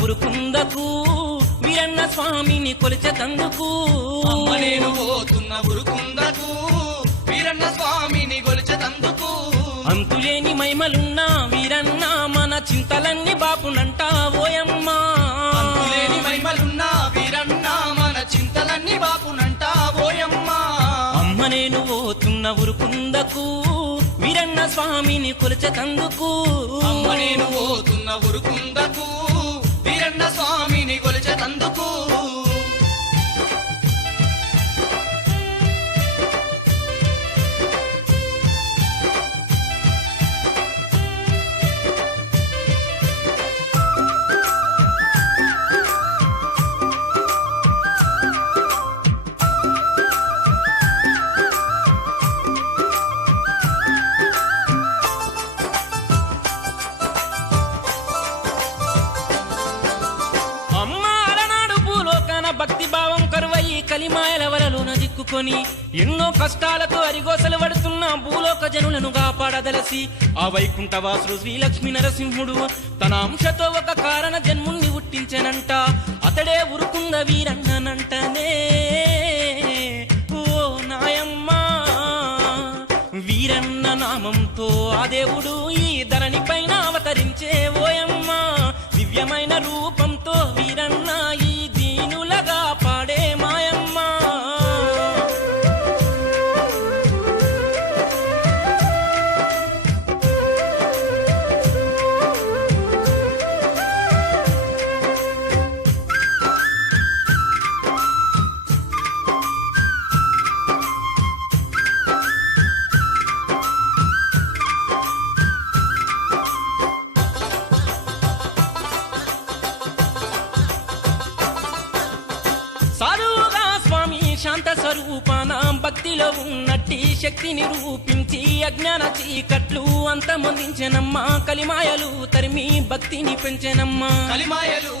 ఉరుకుందకు వీరన్న స్వామిని కొలిచెతందుకు అమ్మ నేను పోతున్న ఉరుకుందకు వీరన్న స్వామిని కొలిచెతందుకు అంతులేని మహిమలున్నా వీరన్న మన చింతలన్నీ బాపునంట ఓయమ్మా అంతులేని మహిమలున్నా వీరన్న మన చింతలన్నీ బాపునంట ఓయమ్మా అమ్మ నేను పోతున్న ఉరుకుందకు వీరన్న స్వామిని కొలిచెతందుకు అమ్మ నేను పోతున్న ఉరుకుందకు వీరన్న స్వామిని కొలిచెతందుకు భక్తి భావం కరువయి కలిమాయల వలలోన దిక్కుకొని ఎన్నో కష్టాలతో అరిగోసలు పడుతున్న భూలోక జనులను కాపాడదలసి ఆ వైకుంఠవాసుడు శ్రీలక్ష్మీ నరసింహుడు తన అంశతో ఒక కారణ జన్ముణ్ణి పుట్టించెనంట అతడే ఉరుకుంద వీరన్ననంటనే ఓ నాయమ్మా వీరన్న నామంతో ఆ దేవుడు ఈ ధరణి పైన అవతరించే ఓయమ్మా దివ్యమైన రూపంతో వీరన్న ఈ దీనులగా పాడే మాయమ్మా సారుగా స్వామి శాంత స్వరూపాన భక్తిలో ఉన్నట్టి శక్తిని రూపించి అజ్ఞాన చీకట్లు అంతమొందించెనమ్మా కలిమాయలు తరిమి భక్తిని పెంచెనమ్మా కలిమాయలు